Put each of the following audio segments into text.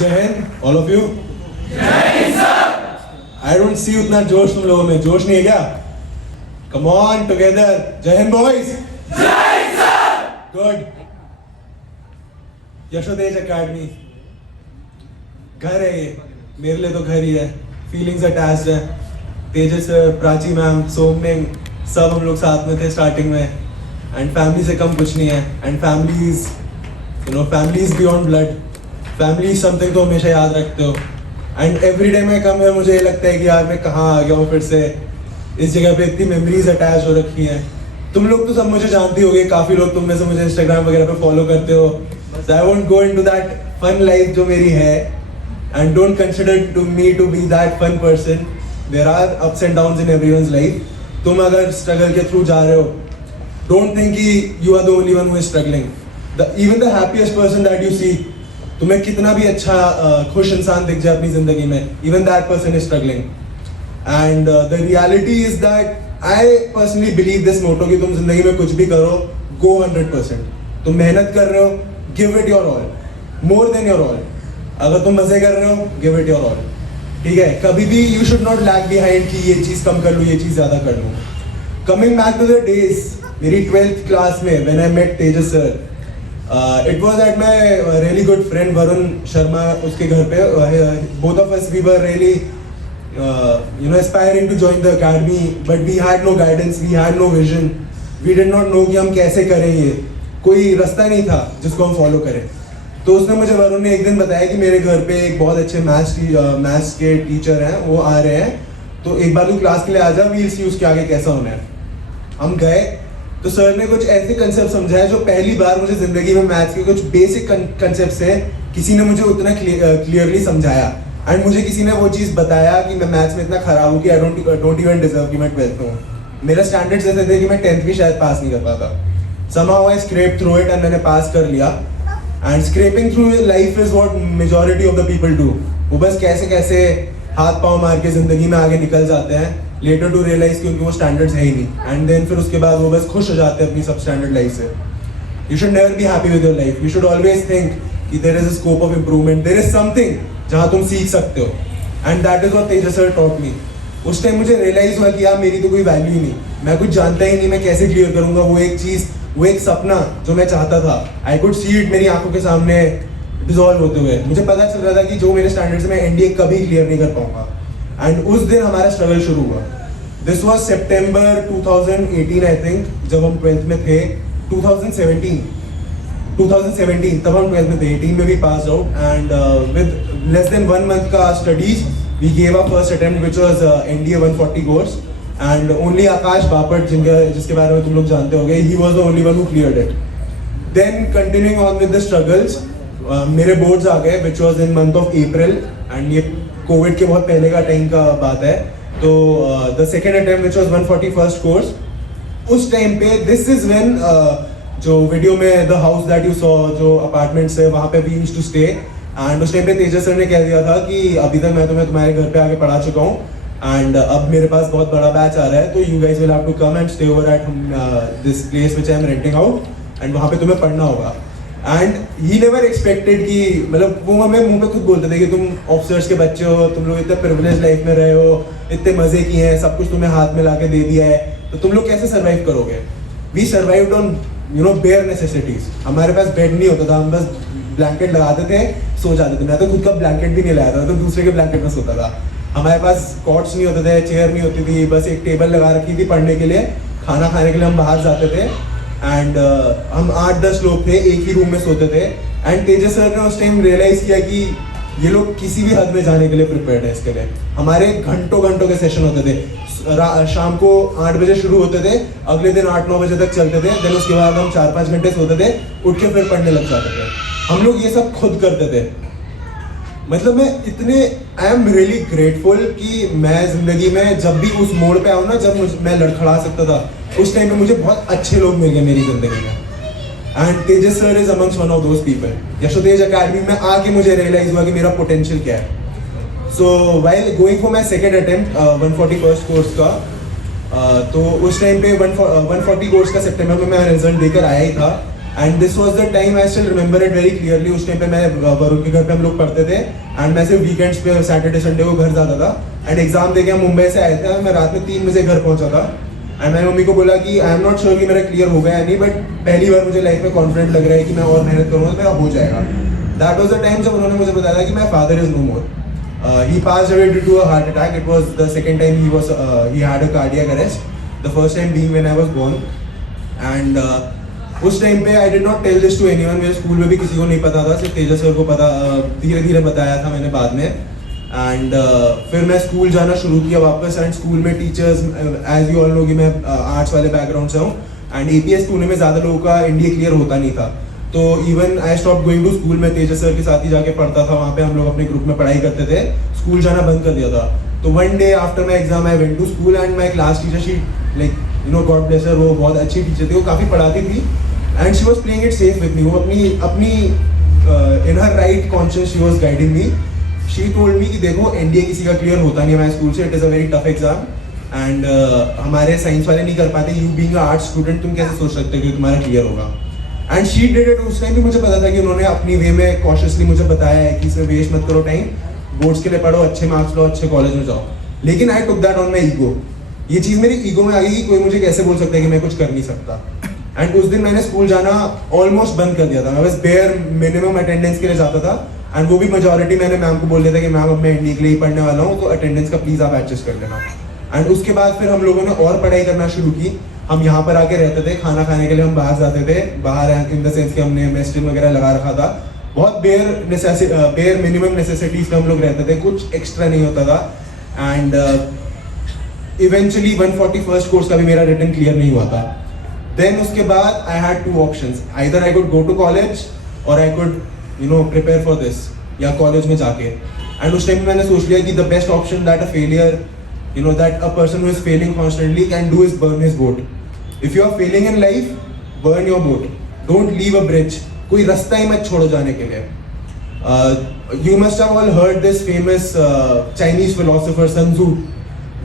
जय Hind, all of you. I don't see उतना जोश तुम लोगों में। जोश नहीं है क्या? Come on together. जय हिंद बॉयज। गुड। यशोतेज एकेडमी घर है ये, मेरे लिए तो घर ही है। फीलिंग्स अटैच्ड है। तेजस सर, प्राची मैम, सोमनिंग, सब हम लोग साथ में थे स्टार्टिंग में। एंड फैमिली से कम कुछ नहीं है। And family is, you know, family is beyond blood. Family is something तो हमेशा याद रखते हो। एंड एवरी डे में कम है, मुझे ये लगता है कि यार मैं कहाँ आ गया हूँ फिर से। इस जगह पे इतनी मेमोरीज अटैच हो रखी हैं। तुम लोग तो सब मुझे जानती होगे, काफ़ी लोग तुम में से मुझे इंस्टाग्राम वगैरह पे फॉलो करते हो। So I won't go into that fun life जो मेरी है, and don't consider to me to be that fun person. There are ups and downs in everyone's life. तुम अगर स्ट्रगल के थ्रू जा रहे हो, डोंट थिंक कि you are the only one who is struggling. Even the happiest person that you see, तुम्हें कितना भी अच्छा खुश इंसान दिख जाए अपनी जिंदगी में, even that person is struggling. And the reality is that I personally believe this motto कि तुम जिंदगी में कुछ भी करो, गो 100%। तुम मेहनत कर रहे हो, give it your all, more than your all. अगर तुम मजे कर रहे हो, गिव इट योर ऑल। ठीक है? कभी भी you should not lag behind कि ये चीज कम कर लूँ, ये चीज ज्यादा कर लूँ। Coming back to the days, मेरी 12th क्लास में when I met Tejas sir, it was at my really good friend Varun Sharma उसके घर पे। both of us we were really aspiring to join the academy, but we had no guidance, we had no vision, we did not know कि हम कैसे करें। ये कोई रास्ता नहीं था जिसको हम फॉलो करें। तो उसने मुझे, वरुण ने एक दिन बताया कि मेरे घर पे एक बहुत अच्छे मैथ्स के टीचर हैं, वो आ रहे हैं, तो एक बार तू क्लास के लिए आ जा, वील सी उसके आगे कैसा होना है। हम गए तो सर ने कुछ ऐसे कंसेप्ट समझाए जो पहली बार मुझे जिंदगी में मैथ्स के कुछ बेसिक कंसेप्ट है किसी ने मुझे उतना क्लियरली समझाया। एंड मुझे किसी ने वो चीज़ बताया कि मैं मैथ्स में इतना खराब हूँ कि आई डोंट इवन डिजर्व कि मैं 12th में हूँ। मेरा स्टैंडर्ड्स ऐसे थे कि मैं 10th भी शायद पास नहीं कर पाता। somehow I scraped through it and मैंने पास कर लिया। And scraping through life is what majority of the people do. वो बस कैसे कैसे हाथ पाँव मार के जिंदगी में आगे निकल जाते हैं, लेटर टू रियलाइज कि उनके वो स्टैंडर्ड्स है ही नहीं। एंड देन फिर उसके बाद वो बस खुश हो जाते हैं अपनी सब स्टैंडर्ड लाइफ से। You should never be happy with your life. You should always think कि there is a scope of improvement, there is something जहाँ तुम सीख सकते हो। And that is what Tejas sir taught me. उस टाइम मुझे realise हुआ कि यार मेरी तो कोई वैल्यू ही नहीं, मैं कुछ जानता ही नहीं, मैं कैसे क्लियर करूंगा वो एक चीज़, वो एक सपना जो मैं चाहता था। आई कुड सी इट मेरी आंखों के सामने डिजॉल्व होते हुए। मुझे पता चल रहा था कि जो मेरे स्टैंडर्ड्स में एनडीए कभी क्लियर नहीं कर पाऊंगा। एंड उस दिन हमारा स्ट्रगल शुरू हुआ। This was September 2018 I think, जब हम 12th में थे। 2017 तब हम 12th में थे, 18 में भी pass out. And with less than 1 month का studies we gave a first attempt which was NDA 140 course. And only Akash Bapat, जिसके बारे में तुम लोग जानते होंगे, he was the only one who cleared it. Then continuing on with the struggles, मेरे boards आ गए which was in month of April. And ये कोविड के बहुत पहले का टाइम का बात है। तो the second attempt which was 141st course, उस टाइम पे दिस इज व्हेन जो वीडियो में the house that you saw, जो अपार्टमेंट्स है वहाँ पे we used to stay. And उस टाइम पे तेजस सर ने कह दिया था कि अभी तक मैं तुम्हारे घर पे आके पढ़ा चुका हूँ, एंड अब मेरे पास बहुत बड़ा बैच आ रहा है, तो you guys will have to come and stay over at this place which I am renting out, and वहाँ पे तुम्हें पढ़ना होगा। एंड ही नेवर एक्सपेक्टेड कि, मतलब वो हमें मुंह पे खुद बोलते थे कि तुम ऑफिसर्स के बच्चे हो, तुम लोग इतने प्रिविलेज लाइफ में रहे हो, इतने मजे किए हैं, सब कुछ तुम्हें हाथ में ला के दे दिया है, तो तुम लोग कैसे सर्वाइव करोगे। We survived on bare necessities. हमारे पास बेड नहीं होता था, हम बस ब्लैंकेट लगाते थे, सो जाते थे। मैं तो खुद का ब्लैंकेट भी नहीं लाया था, तो दूसरे के ब्लैंकेट में सोता था। हमारे पास कॉट्स नहीं होते थे, चेयर नहीं होती थी, बस एक टेबल लगा रखी थी पढ़ने के लिए। खाना खाने के लिए हम बाहर जाते थे। एंड हम 8-10 लोग थे, एक ही रूम में सोते थे। एंड तेजस सर ने उस टाइम रियलाइज किया कि ये लोग किसी भी हद में जाने के लिए प्रिपेयर्ड है इसके लिए। हमारे घंटों घंटों के सेशन होते थे, शाम को 8 बजे शुरू होते थे, अगले दिन 8-9 बजे तक चलते थे। देन उसके बाद हम 4-5 घंटे सोते थे, उठ के फिर पढ़ने लग जाते थे। हम लोग ये सब खुद करते थे। मतलब मैं इतने, आई एम रियली ग्रेटफुल कि मैं जिंदगी में जब भी उस मोड़ पे आऊँ ना, जब मैं लड़खड़ा सकता था, उस टाइम पे मुझे बहुत अच्छे लोग मिल गए मेरी जिंदगी में। And Tejas sir is amongst one of those people. Yashotej academy में आके मुझे रियलाइज हुआ कि मेरा पोटेंशियल क्या है। सो while going for my second attempt 141st course का, तो उस टाइम पे 140 कोर्स का सितंबर में मैं रिजल्ट देकर आया ही था। And this was the time, I still remember it very clearly. उस टाइम पे मैं वरुण के घर पे हम लोग पढ़ते थे एंड मैं सिर्फ वीकेंड्स पे सैटरडे संडे को घर जाता था। एंड एग्जाम देके हम मुंबई से आए थे, मैं रात में 3 बजे घर पहुंचा था। एंड मैंने मम्मी को बोला कि आई एम नॉट श्योर कि मेरा क्लियर हो गया या नहीं, बट पहली बार मुझे लाइफ में कॉन्फिडेंट लग रहा है कि मैं और मेहनत करूँगा तो मेरा हो जाएगा। दैट वॉज द टाइम जब उन्होंने मुझे बताया कि my father is no more. He passed away due to a heart attack. It was the second time he had a cardiac arrest. The first time being when I was born. And उस time पे I did not tell this to anyone. मेरे school में भी किसी को नहीं पता था, सिर्फ तेजस सर को पता, धीरे धीरे बताया था मैंने बाद में। एंड फिर मैं स्कूल जाना शुरू किया वापस। एंड स्कूल में teachers, as you all know कि मैं आर्ट्स वाले बैकग्राउंड से हूँ, एंड APS पुणे में ज़्यादा लोगों का NDA क्लियर होता नहीं था। तो even I stop going to school. मैं तेजस सर के साथ ही जाके पढ़ता था, वहाँ पे हम लोग अपने ग्रुप में पढ़ाई करते थे, स्कूल जाना बंद कर दिया था। तो one day after my exam I went to school and my class teacher, she like you know God bless her, वो बहुत अच्छी टीचर थी, वो काफ़ी पढ़ाती थी। And she was playing it safe with me. वो अपनी in her right conscious she was guiding me. She told me कि देखो NDA किसी का क्लियर होता नहीं है हमारे स्कूल से, it is a very tough exam and हमारे साइंस वाले नहीं कर पाते। You being a arts student तुम कैसे सोच सकते हो कि तुम्हारा क्लियर होगा। And she did it. उस टाइम भी मुझे पता था कि उन्होंने अपनी वे में कॉशियसली मुझे बताया है कि इसमें वेस्ट मत करो टाइम, बोर्ड्स के लिए पढ़ो, अच्छे मार्क्स लो, अच्छे कॉलेज में जाओ। लेकिन I took that on my ego. ये चीज़ मेरी ईगो में आ गई कि कोई मुझे कैसे बोल सकता है कि मैं कुछ कर नहीं सकता। एंड उस दिन मैंने स्कूल जाना ऑलमोस्ट बंद कर दिया था। मैं बस बेयर मिनिमम अटेंडेंस के लिए जाता था एंड वो भी मेजॉरिटी मैंने मैम को बोल दिया था कि मैम अब मैं NDA के लिए ही पढ़ने वाला हूँ, तो अटेंडेंस का प्लीज़ आप एडजस्ट कर लेना। एंड उसके बाद फिर हम लोगों ने और पढ़ाई करना शुरू की। हम यहाँ पर आके रहते थे, खाना खाने के लिए हम बाहर जाते थे, बाहर इन द सेंस कि हमने मेस्टिन वगैरह लगा रखा था। बहुत बेयर मिनिमम नेसेसिटीज पे हम लोग रहते थे, कुछ एक्स्ट्रा नहीं होता था। एंड इवेंचुअली 141st कोर्स का भी मेरा रिटन क्लियर नहीं हुआ था। देन उसके बाद I had 2 options, either I could go to college और I could you know prepare for this, या कॉलेज में जाके। एंड उस टाइम मैंने सोच लिया कि the best option that a failure, you know, that a person who is failing constantly can do is burn his boat. If you are failing in life, burn your boat. Don't leave a bridge. कोई रास्ता ही मत छोड़ो जाने के लिए। You must have all heard this famous Chinese philosopher Sun Tzu.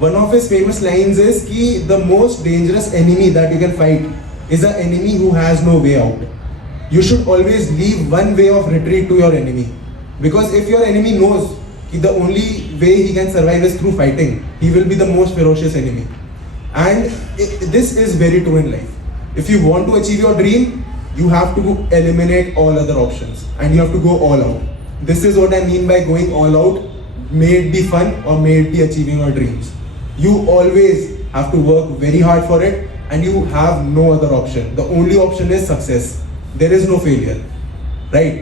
One of his famous lines is कि the most dangerous enemy that you can fight is an enemy who has no way out. You should always leave one way of retreat to your enemy, because if your enemy knows the only way he can survive is through fighting, he will be the most ferocious enemy. And this is very true in life. If you want to achieve your dream, you have to eliminate all other options and you have to go all out. This is what I mean by going all out. May it be fun or may it be achieving your dreams. You always have to work very hard for it and you have no other option. The only option is success. There is no failure, right?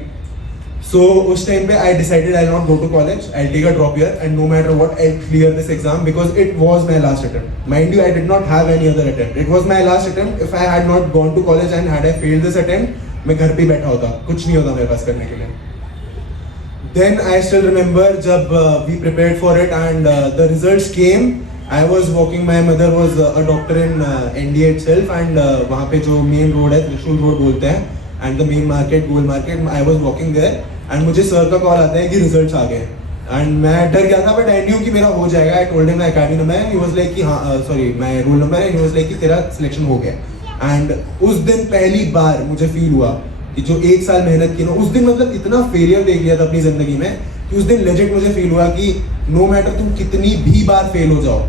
So उस time पे I decided I'll not go to college, I'll take a drop year and no matter what I'll clear this exam because it was my last attempt. Mind you, I did not have any other attempt. It was my last attempt. If I had not gone to college and had I failed this attempt, मैं घर पे बैठा होता, कुछ नहीं होता मेरे पास करने के लिए। Then I still remember जब we prepared for it and the results came. I was walking. My mother was a doctor in NDA itself and वहाँ पे जो main road है, त्रिशूल रोड बोलते हैं, and the main market, gold market. I was walking there. And मुझे sir का call आता है कि रिजल्ट्स आ गए एंड मैं डर गया था बट आई न्यू कि मेरा हो जाएगा। I told him my academy number, he was like कि हाँ सॉरी माय रोल नंबर है, ही वाज लाइक कि तेरा सिलेक्शन हो गया। एंड उस दिन पहली बार मुझे फील हुआ कि जो 1 साल मेहनत की ना, उस दिन मतलब इतना फेलियर देख लिया था अपनी जिंदगी में कि उस दिन लेजिट मुझे फील हुआ कि नो मैटर तुम कितनी भी बार फेल हो जाओ,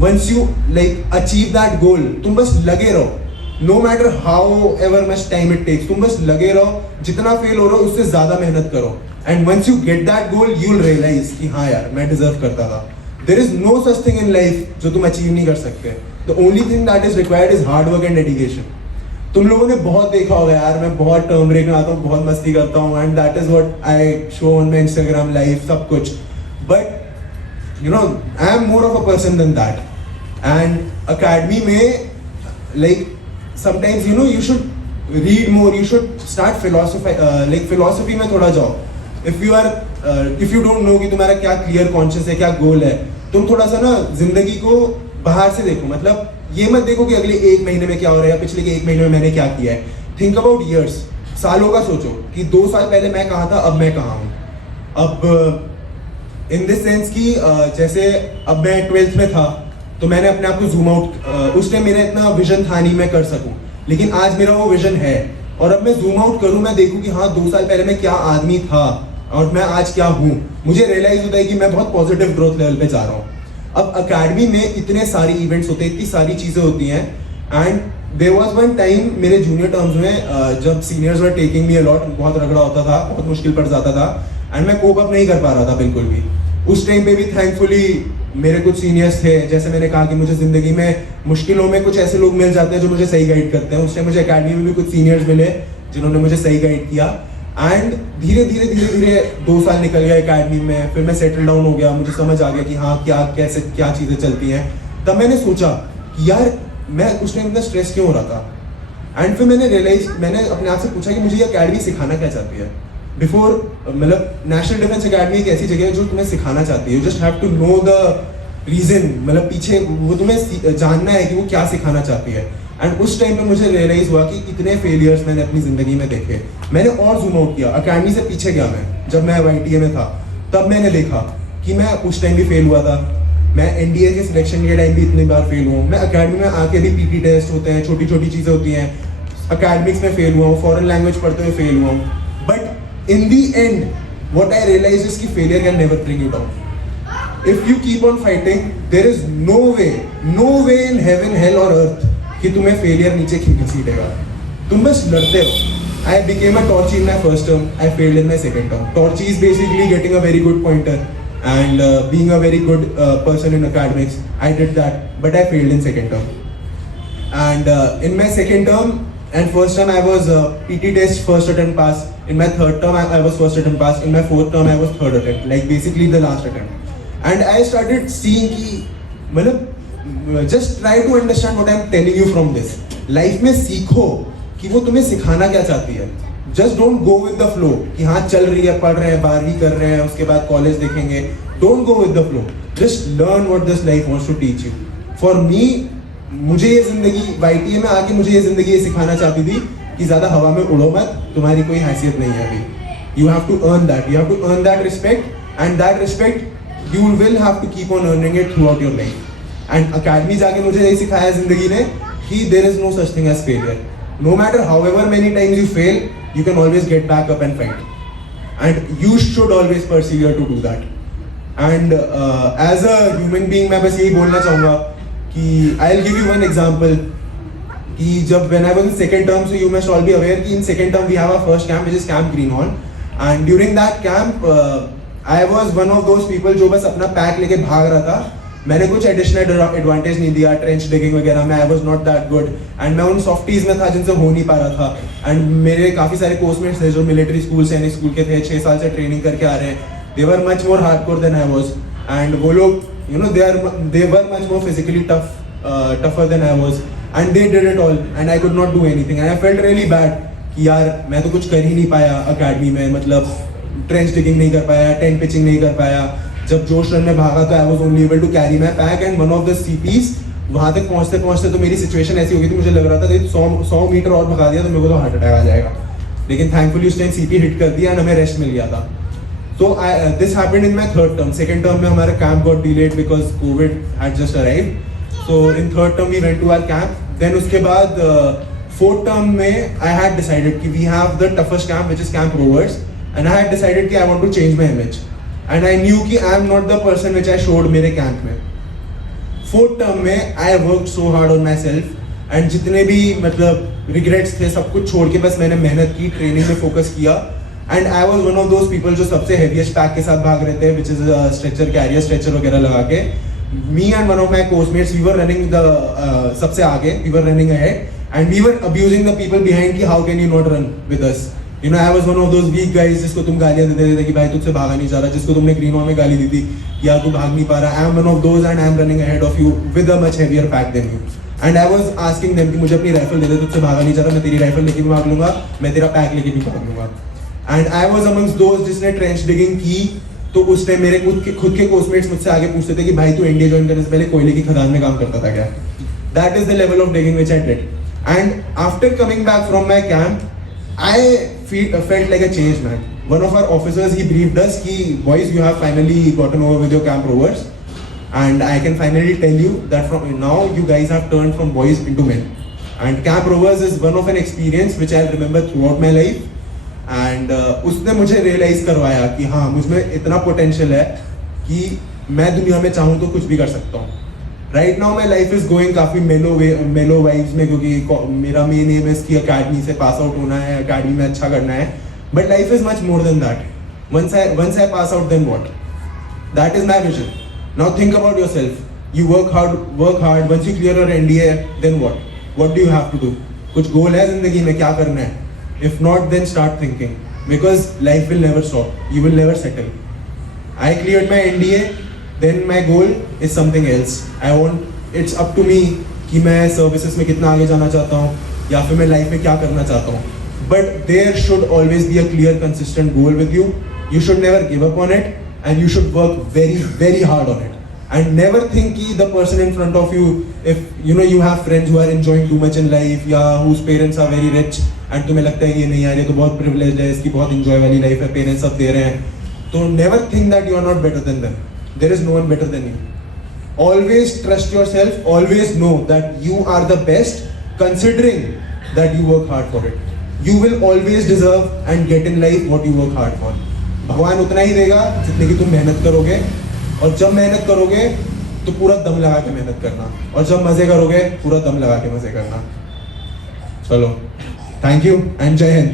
once you like achieve that goal, तुम बस लगे रहो, no matter how ever much time it takes, तुम बस लगे रहो, जितना फेल हो रहा हो उससे ज्यादा मेहनत करो and once you get that goal you will realise कि हाँ यार मैं डिजर्व करता था। There is no such thing in life जो तुम अचीव नहीं कर सकते। The only thing that is required is hard work and dedication. तुम लोगों ने बहुत देखा होगा यार, मैं बहुत टर्म ब्रेक में आता हूँ, बहुत मस्ती करता हूँ and that is what I show on my Instagram live सब कुछ, but you know I am more of a person than that. And academy में like sometimes you know you should read more, you should start philosophy में थोड़ा जाओ। if you don't know कि तुम्हारा क्या clear conscious है, क्या goal है, तुम थोड़ा सा ना जिंदगी को बाहर से देखो। मतलब ये मत देखो कि अगले 1 महीने में क्या हो रहा है या पिछले के 1 महीने में मैंने क्या किया है। थिंक अबाउट years, सालों का सोचो कि 2 साल पहले मैं कहाँ था, अब मैं कहाँ हूँ। अब इन दिस सेंस कि जैसे अब मैं 12th में था तो मैंने अपने आप को जूम आउट, उस टाइम मेरा इतना विजन था नहीं मैं कर सकूं, लेकिन आज मेरा वो विजन है और अब मैं जूम आउट करूँ, मैं देखूँ कि हाँ 2 साल पहले मैं क्या आदमी था और मैं आज क्या हूँ, मुझे रियलाइज होता है कि मैं बहुत पॉजिटिव ग्रोथ लेवल पे जा रहा हूँ। अब अकेडमी में इतने सारे इवेंट्स होते हैं, इतनी सारी चीज़ें होती हैं, and there was one time मेरे जूनियर टर्म्स में जब seniors were taking me a lot, बहुत रगड़ा होता था, बहुत मुश्किल पड़ जाता था, एंड मैं कोप अप नहीं कर पा रहा था बिल्कुल भी। उस टाइम पे भी थैंकफुली मेरे कुछ सीनियर्स थे, जैसे मैंने कहा कि मुझे ज़िंदगी में मुश्किलों में कुछ ऐसे लोग मिल जाते हैं जो मुझे सही गाइड करते हैं। उस टाइम मुझे अकेडमी में भी कुछ सीनियर्स मिले जिन्होंने मुझे सही गाइड किया, एंड धीरे धीरे 2 साल निकल गए अकेडमी में, फिर मैं सेटल डाउन हो गया, मुझे समझ आ गया कि हाँ क्या चीज़ें चलती हैं। तब मैंने सोचा कि यार मैं उस टाइम इतना स्ट्रेस क्यों हो रहा था, एंड फिर मैंने अपने आप से पूछा कि मुझे ये अकेडमी सिखाना क्या चाहती है। बिफोर मतलब नेशनल डिफेंस अकेडमी एक ऐसी जगह है जो तुम्हें सिखाना चाहती है, you just have to know the reason, मतलब पीछे वो तुम्हें जानना है कि वो क्या सिखाना चाहती है। एंड उस टाइम पे मुझे रियलाइज हुआ कि इतने फेलियर्स मैंने अपनी जिंदगी में देखे, मैंने और जूम आउट किया, अकेडमी से पीछे गया मैं, जब मैं YTA में था तब मैंने देखा कि मैं उस टाइम भी फेल हुआ था, मैं NDA के सिलेक्शन के टाइम भी इतनी बार फेल हुआ हूँ, मैं अकेडमी में आके भी PT टेस्ट होते हैं, छोटी छोटी चीज़ें होती हैं, अकेडमिक्स में फेल हुआ हूँ, फॉरेन लैंग्वेज पढ़ते हुए फेल हुआ हूँ, but in the end what I realize is कि failure can never bring you down. If you keep on fighting, there is no way in heaven, hell or earth कि तुम्हें failure नीचे खींचेगा, तुम बस लड़ते रहो। I became a torchy in my first term, I failed in my second term. Torchy is basically getting a very good pointer and being a very good person in academics. I did that, but I failed in second term. And in my second term and first term I was PT test first attempt pass. In my third term I was first attempt pass. In my fourth term I was third attempt, like basically the last attempt. And I started seeing कि मतलब just try to understand what I'm telling you from this. Life में सीखो कि वो तुम्हें सिखाना क्या चाहती है। Just don't go with the flow कि हाँ चल रही है, पढ़ रहे हैं, 12वीं कर रहे हैं, उसके बाद कॉलेज देखेंगे। Don't go with the flow. Just learn what this life wants to teach you. For me, मुझे ये जिंदगी YTA में आके मुझे ये जिंदगी ये सिखाना चाहती थी कि ज़्यादा हवा में उड़ो मत, तुम्हारी कोई हैसियत नहीं है अभी। You have to earn that. You have to earn that respect, and that respect you will have to keep on earning it throughout your life. And academy जाके मुझे यही सिखाया जिंदगी ने कि there is no such thing as failure. No matter however many times you fail, you can always get back up and fight. And you should always persevere to do that. And as a human being मैं बस यही बोलना चाहूँगा कि I'll give you one example कि जब when I was in second term, so you must all be aware कि in second term we have our first camp which is Camp Greenhorn. And during that camp I was one of those people जो बस अपना pack लेके भाग रहा था। मैंने कुछ एडिशनल एडवांटेज नहीं दिया, ट्रेंच डिगिंग वगैरह में I was not that good, and मैं उन सॉफ्टीज में था जिनसे हो नहीं पा रहा था। एंड मेरे काफ़ी सारे कोर्समेट्स थे जो मिलिट्री स्कूल सैनिक स्कूल के थे, 6 साल से ट्रेनिंग करके आ रहे हैं। They were much more hardcore than I was, and वो लोग you know they were much more physically tougher than I was, and they did it all and I could not do anything, and I felt really bad कि यार मैं तो कुछ कर ही नहीं पाया अकेडमी में, मतलब ट्रेंच डिगिंग नहीं कर पाया, टेंट पिचिंग नहीं कर पाया। जब जोश रन में भागा तो I was only able to carry my pack, and one of the CPs वहाँ तक पहुँचते पहुँचते तो मेरी सिचुएशन ऐसी हो गई थी, मुझे लग रहा था 100 मीटर और भगा दिया तो मेरे को तो हार्ट अटैक आ जाएगा। लेकिन थैंकफुली उस टाइम CP हिट कर दिया एंड हमें रेस्ट मिल गया था। तो this happened in my third term. Second term में हमारा camp got delayed because COVID had just arrived. So in third term we went to our camp. Then उसके बाद फोर्थ टर्म में आई हैड डिसाइडेड कि we have the toughest camp which is camp rovers, and I had decided कि I want to change my image, and I knew कि I am not the person which I showed मेरे camp में। Fourth term में I worked so hard on myself, and जितने भी मतलब regrets थे सब कुछ छोड़ के बस मैंने मेहनत की, ट्रेनिंग में फोकस किया, and I was one of those people जो सबसे heaviest पैक के साथ भाग रहे थे, which is stretcher carrier, stretcher वगैरह लगा के। Me and one of my coachmates, we were running the सबसे आगे, we were running ahead, and we were abusing the people behind कि how can you not run with us? You know, I was one of those weak guys जिसको तुम गालियाँ देते थे कि भाई तुझसे भागा नहीं जा रहा, जिसको तुमने ग्रीनहॉर्न में गाली दी थी कि यार तू भाग नहीं पा रहा। I am one of those and I am running ahead of you with a much heavier pack than you. And I was asking them कि मुझे अपनी राइफल दे दे, तुझसे भागा नहीं जा रहा, मैं तेरी राइफल लेके भी भाग लूंगा, मैं तेरा पैक लेके भी भाग लूंगा। And I was amongst those जिसने ट्रेंच डिगिंग की, तो उस टाइम मेरे खुद के कोचमेट्स मुझसे आगे पूछते थे कि भाई तू इंडिया ज्वाइन करने से पहले कोयले की खदान में काम करता था क्या? That is the level of digging which I did. And after coming back from my camp, I felt like a changed man. One of our officers, he briefed us कि boys, you have finally gotten over with your camp rovers, and I can finally tell you that from now you guys have turned from boys into men. And camp rovers is one of an experience which I remember throughout my life. And उसने मुझे realise करवाया कि हाँ, मुझमें इतना potential है कि मैं दुनिया में चाहूँ तो कुछ भी कर सकता हूँ. Right now my life is going काफ़ी मेलो वाइब्स में, क्योंकि मेरा मेन एम है इसकी अकेडमी से पास आउट होना है, अकेडमी में अच्छा करना है. But life is much more than that. once I pass out, then what? That is my vision. Now think about yourself. You work hard. Once you clear your NDA, then what? What do you have to do? कुछ goal है जिंदगी में, क्या करना है? If not, then start thinking, because life will never stop. You will never settle. I cleared my NDA, then my goal is something else. It's up to me कि मैं services में कितना आगे जाना चाहता हूँ या फिर मैं life में क्या करना चाहता हूँ. But there should always be a clear, consistent goal with you. You should never give up on it, and you should work very, very hard on it. And never think कि the person in front of you, if you have friends who are enjoying too much in life या whose parents are very rich, and तुम्हें लगता है ये नहीं यार, ये तो बहुत privileged है, इसकी बहुत enjoy वाली life है, parents सब दे रहे हैं, तो never think that you are not better than them. There is no one better than you. Always trust yourself. Always know that you are the best, considering that you work hard for it. You will always deserve and get in life what you work hard for. भगवान उतना ही देगा जितने की तुम मेहनत करोगे, और जब मेहनत करोगे तो पूरा दम लगा के मेहनत करना, और जब मजे करोगे पूरा दम लगा के मजे करना. चलो, थैंक यू एंड जय हिंद.